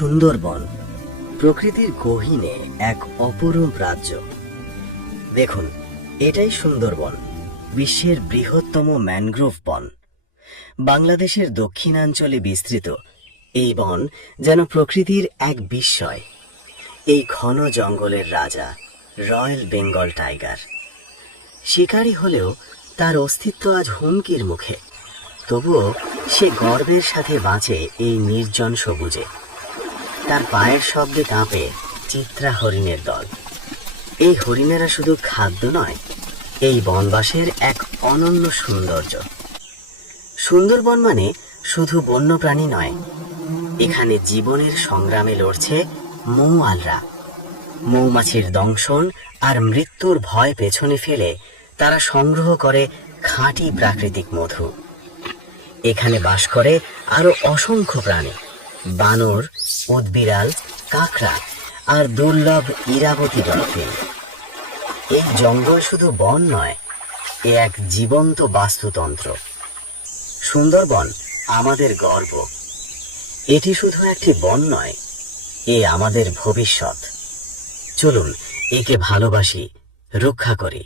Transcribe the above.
সুন্দরবন প্রকৃতির গহীনে এক অপরূপ রাজ্য। দেখুন, এটাই সুন্দরবন, বিশ্বের বৃহত্তম ম্যানগ্রোভ বন। বাংলাদেশের দক্ষিণাঞ্চলে বিস্তৃত এই বন যেন প্রকৃতির এক বিস্ময়। এই ঘন জঙ্গলের রাজা রয়্যাল বেঙ্গল টাইগার। শিকারী হলেও তার অস্তিত্ব আজ হুমকির মুখে। তবুও সে গর্বের সাথে বাঁচে এই নির্জন সবুজে। তার পায়ের শব্দে কাঁপে চিত্রা হরিণের দল। এই হরিণেরা শুধু খাদ্য নয়, এই বনবাসের এক অনন্য সৌন্দর্য। সুন্দরবন মানে শুধু বন্যপ্রাণী নয়, এখানে জীবনের সংগ্রামে লড়ছে মৌয়ালরা। মৌমাছির দংশন আর মৃত্যুর ভয় পেছনে ফেলে তারা সংগ্রহ করে খাঁটি প্রাকৃতিক মধু। এখানে বাস করে আরো অসংখ্য প্রাণী, বানর, উদবিড়াল, কাকড়া আর দুর্লভ ইরাবতী ডলফিন। এই জঙ্গল শুধু বন নয়, এ এক জীবন্ত বাস্তুতন্ত্র। সুন্দরবন আমাদের গর্ব। এটি শুধু একটি বন নয়, এ আমাদের ভবিষ্যৎ। চলুন একে ভালোবাসি, রক্ষা করি।